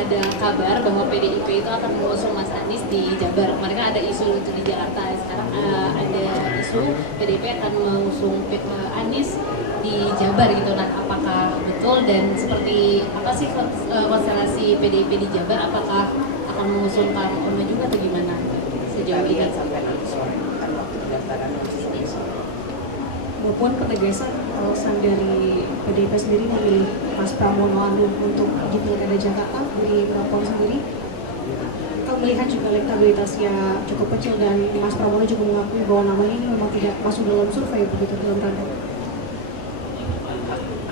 ada kabar bahwa PDIP itu akan mengusung Mas Anies di Jabar. Kemarin kan ada isu itu di Jakarta. Sekarang ada isu PDIP akan mengusung Anies di Jabar gitu. Nah, apakah betul dan seperti apa sih konstelasi PDIP di Jabar? Apakah akan mengusung Kang Ono juga atau gimana sejauh ini? Sampai nanti sore kan waktu pendaftaran masih sampai sore. Maupun ketegasan alasan dari PDIP sendiri memilih Mas Pramono Anung untuk di Pilkada Jakarta dari Prapon sendiri. Kita melihat juga elektabilitasnya cukup kecil dan Mas Pramono juga mengakui bahwa namanya ini memang tidak masuk dalam survei begitu dalam tanda.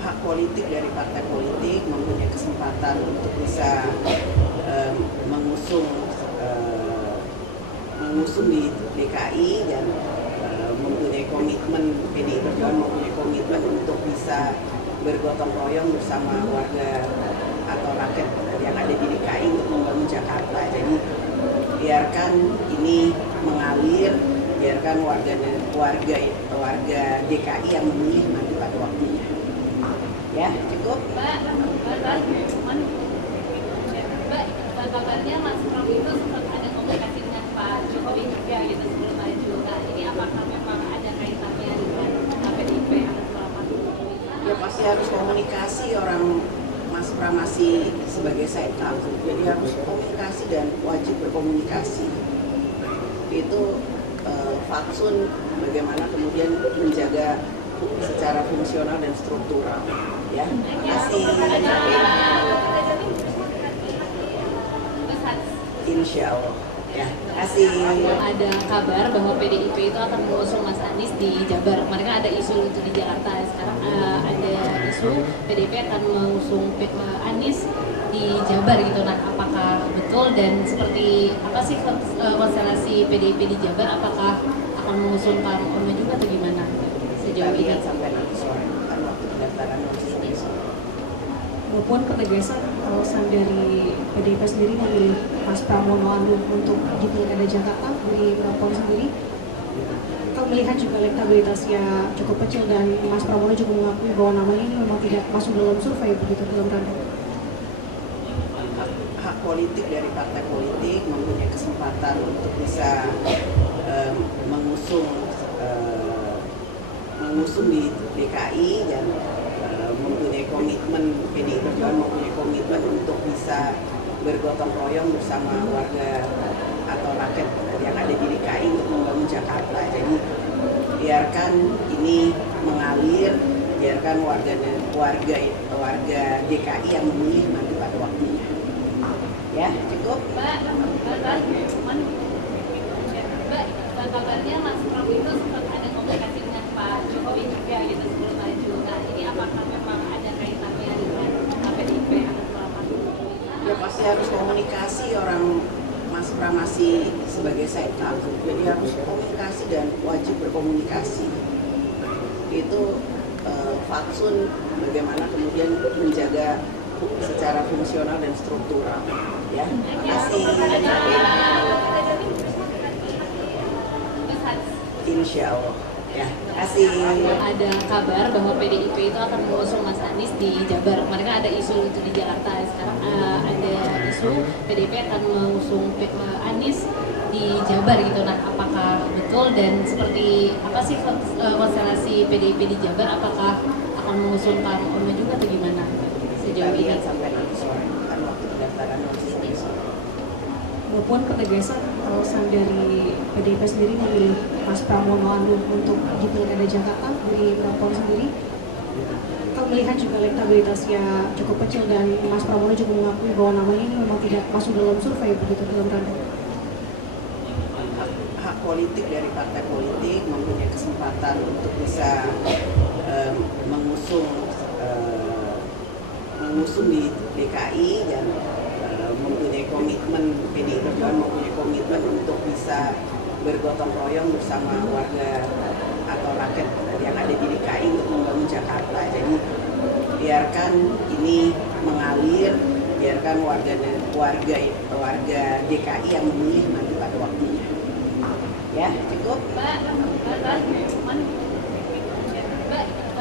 Hak politik dari partai politik mempunyai kesempatan untuk bisa mengusung di DKI dan mempunyai komitmen, PDI Perjuangan mempunyai komitmen untuk bisa bergotong royong bersama warga atau rakyat yang ada di DKI untuk membangun Jakarta. Jadi biarkan ini mengalir, biarkan warga DKI yang memilih nanti pada waktunya. Ya, cukup. Mbak, kabarnya Mas Pram itu sempat ada komunikasi dengan Pak Jokowi juga gitu sebelum maju. Nah, ini apakah memang ada kaitannya dengan PDIP atau apa? Ya pasti harus komunikasi, orang Mas Pram masih sebagai sekda, jadi harus komunikasi dan wajib berkomunikasi. Itu fatsun bagaimana kemudian menjaga secara fungsional dan struktural. Ya, terima kasih. Insya Allah. Ya, kasih. Ada kabar bahwa PDIP itu akan mengusung Mas Anies di Jabar. Kemarin kan ada isu itu di Jakarta. Sekarang ada isu PDIP akan mengusung Anies di Jabar gitu. Nah, apakah betul dan seperti apa sih konstelasi PDIP di Jabar? Apakah akan mengusung Kang Ono juga atau gimana sejauh ini? Sampai nanti sore kan waktu pendaftaran masih sampai sore. Maupun ketegasan alasan dari PDIP sendiri memilih Mas Pramono Anung untuk di Pilkada Jakarta dari Prapon sendiri. Kita melihat juga elektabilitasnya cukup kecil dan Mas Pramono juga mengakui bahwa namanya ini memang tidak masuk dalam survei begitu dalam tanda. Hak politik dari partai politik mempunyai kesempatan untuk bisa mengusung di DKI dan mempunyai komitmen, PDI Perjuangan mempunyai komitmen untuk bisa bergotong royong bersama warga atau rakyat yang ada di DKI untuk membangun Jakarta. Jadi biarkan ini mengalir, biarkan warga DKI yang memilih nanti pada waktunya. Ya, cukup. Mbak, kabarnya Mas Pram itu sempat ada komunikasi dengan Pak Jokowi juga gitu sebelum maju. Nah, ini apakah memang ada kaitannya dengan PDIP atau apa? Ya pasti harus komunikasi, orang Mas Pram masih sebagai sekda, jadi harus komunikasi dan wajib berkomunikasi. Itu fatsun bagaimana kemudian menjaga secara fungsional dan struktural. Ya, terima kasih. Insya Allah. Ya, kasih. Ada kabar bahwa PDIP itu akan mengusung Mas Anies di Jabar. Kemarin kan ada isu itu di Jakarta. Sekarang ada isu PDIP akan mengusung Anies di Jabar gitu. Nah, apakah betul dan seperti apa sih konstelasi PDIP di Jabar? Apakah akan mengusung Kang Ono juga atau gimana sejauh ini? Sampai nanti sore kan waktu pendaftaran masih sampai sore. Maupun ketegasan alasan dari PDIP sendiri memilih Mas Pramono Anung untuk di Pilkada Jakarta dari Prapon sendiri. Kita melihat juga elektabilitasnya cukup kecil dan Mas Pramono juga mengakui bahwa namanya ini memang tidak masuk dalam survei begitu dalam tanda. Hak politik dari partai politik mempunyai kesempatan untuk bisa mengusung di DKI dan mempunyai komitmen, PDI Perjuangan mempunyai komitmen untuk bisa bergotong royong bersama warga atau rakyat yang ada di DKI untuk membangun Jakarta. Jadi biarkan ini mengalir, biarkan warga DKI yang memilih nanti pada waktunya. Ya, cukup. Mbak,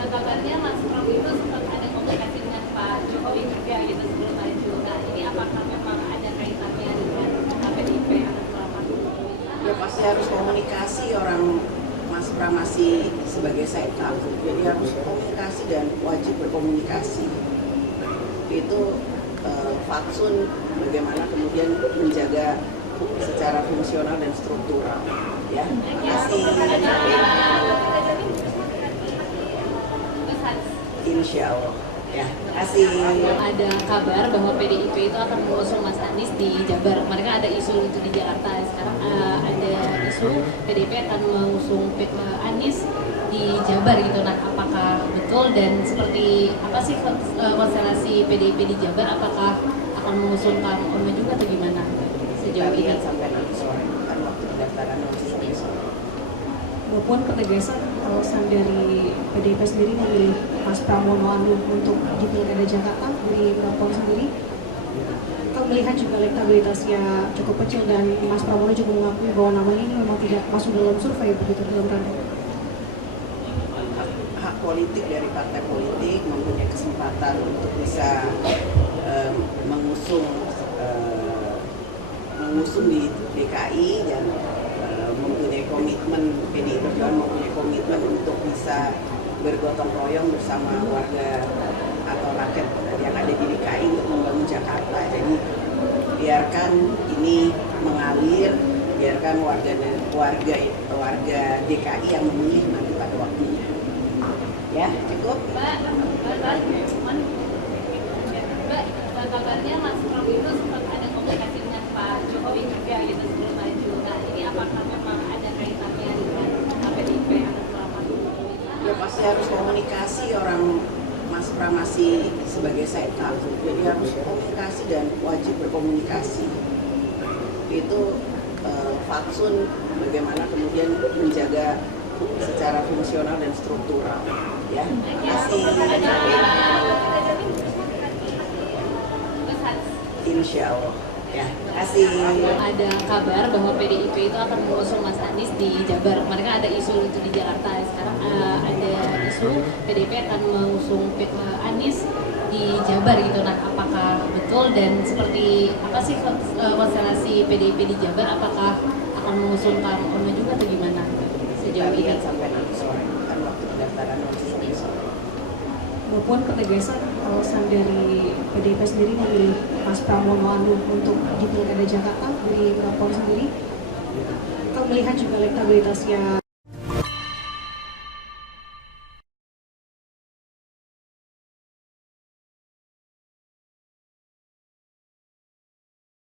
kabarnya Mas Pram itu sempat ada komunikasi dengan Pak Jokowi juga gitu sebelum maju. Nah, ini apakah memang pasti harus komunikasi orang Mas Pram masih sebagai side couple, jadi harus komunikasi dan wajib berkomunikasi. Itu fatsun bagaimana kemudian menjaga secara fungsional dan struktural. Ya, terima kasih. Insya Allah. Ya, terima kasih. Ada kabar bahwa PDIP itu akan mengusung Mas Anies di Jabar. Mereka ada isu itu di Jakarta. Sekarang ada isu PDIP akan mengusung Anies di Jabar gitu. Nah, apakah betul dan seperti apa sih konstelasi PDIP di Jabar? Apakah akan mengusung Kang Ome juga atau gimana sejauh ini? Lihat sampai nanti sore, kan waktu pendaftaran nanti sampai sore. Maupun penegasan alasan dari PDIP sendiri memilih Mas Pramono Anung untuk di Pilkada Jakarta dari Prapon sendiri. Kalau melihat juga elektabilitasnya cukup kecil dan Mas Pramono juga mengakui bahwa namanya ini memang tidak masuk dalam survei begitu dalam rangka. Hak politik dari partai politik mempunyai kesempatan untuk bisa mengusung di DKI dan mempunyai komitmen, PDI Perjuangan mempunyai komitmen untuk bisa bergotong royong bersama warga atau rakyat yang ada di DKI untuk membangun Jakarta. Jadi biarkan ini mengalir, biarkan warga DKI yang memilih nanti pada waktunya. Ya, cukup. Mbak, kabarnya Mas Pram itu sempat ada komunikasi dengan Pak Jokowi juga gitu sebelum maju. Nah, ini apakah memang ada kaitannya dengan PDIP atau apa? Ya pasti harus komunikasi orang Mas Pram masih sebagai side couple, jadi harus komunikasi dan wajib berkomunikasi. Itu fatsun bagaimana kemudian menjaga secara fungsional dan struktural. Ya, terima kasih. Insya Allah. Ya, terima kasih. Ada kabar bahwa PDIP itu akan mengusung Mas Anies di Jabar. Mereka ada isu itu di Jakarta. Sekarang ada isu PDIP akan mengusung Anies di Jabar gitu. Nah, apakah betul dan seperti apa sih konstelasi PDIP di Jabar? Apakah akan mengusung Kang Ome juga atau gimana sejauh ini? Lihat sampai nanti sore, kan waktu pendaftaran nanti sampai sore. Maupun penegasan alasan dari PDIP sendiri memilih Mas Pramono Anung untuk di Pilkada Jakarta dari Prapon sendiri. Kalau melihat juga elektabilitasnya